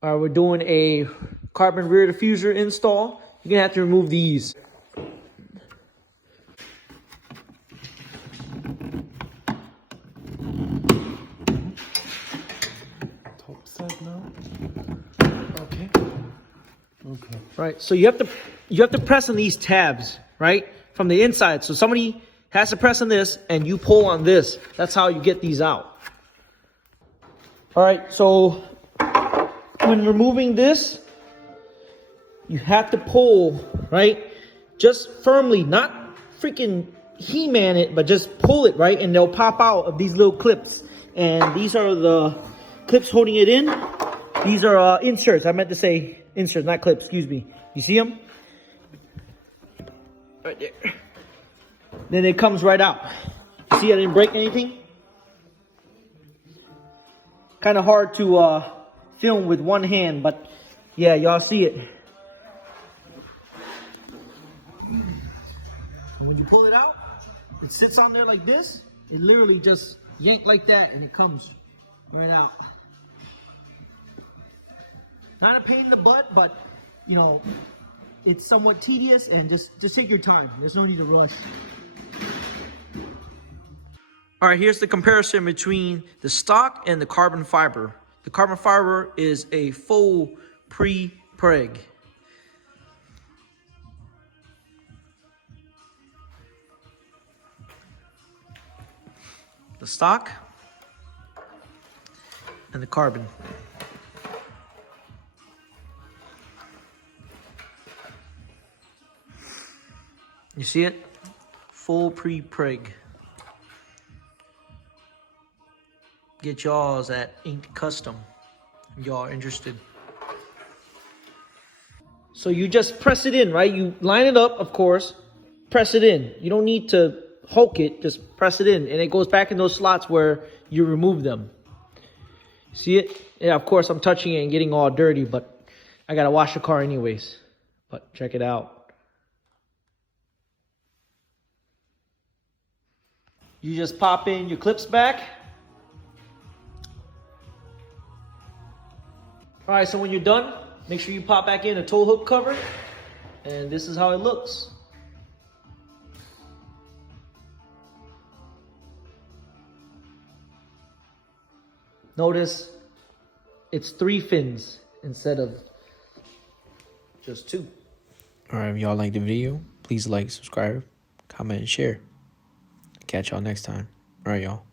All right, we're doing a carbon rear diffuser install. You're gonna have to remove these. Top side now. Okay. Okay. Right, so you have to press on these tabs, right, from the inside. So somebody has to press on this, and you pull on this. That's how you get these out. All right, so when removing this, you have to pull, right, just firmly, not freaking He-Man it, but just pull it, right, and they'll pop out of these little clips. And these are the clips holding it in. These are inserts. I meant to say inserts, not clips, excuse me. You see them? Right there. Then it comes right out. See, I didn't break anything. Kind of hard to film with one hand, but yeah, y'all see it. And when you pull it out, it sits on there like this. It literally just yank like that, and it comes right out. Not a pain in the butt, but you know, it's somewhat tedious, and just take your time. There's no need to rush. All right, here's the comparison between the stock and the carbon fiber. The carbon fiber is a full pre-preg. The stock and the carbon. You see it? Full pre-preg. Get y'all's at Ink Custom if y'all are interested. So you just press it in, right? You line it up, of course. Press it in. You don't need to poke it. Just press it in. And it goes back in those slots where you remove them. See it? Yeah, of course I'm touching it and getting all dirty, but I gotta wash the car anyways. But check it out. You just pop in your clips back. All right, so when you're done, make sure you pop back in a tow hook cover, and this is how it looks. Notice it's 3 fins instead of just 2. All right, if y'all like the video, please like, subscribe, comment, and share. Catch y'all next time. All right, y'all.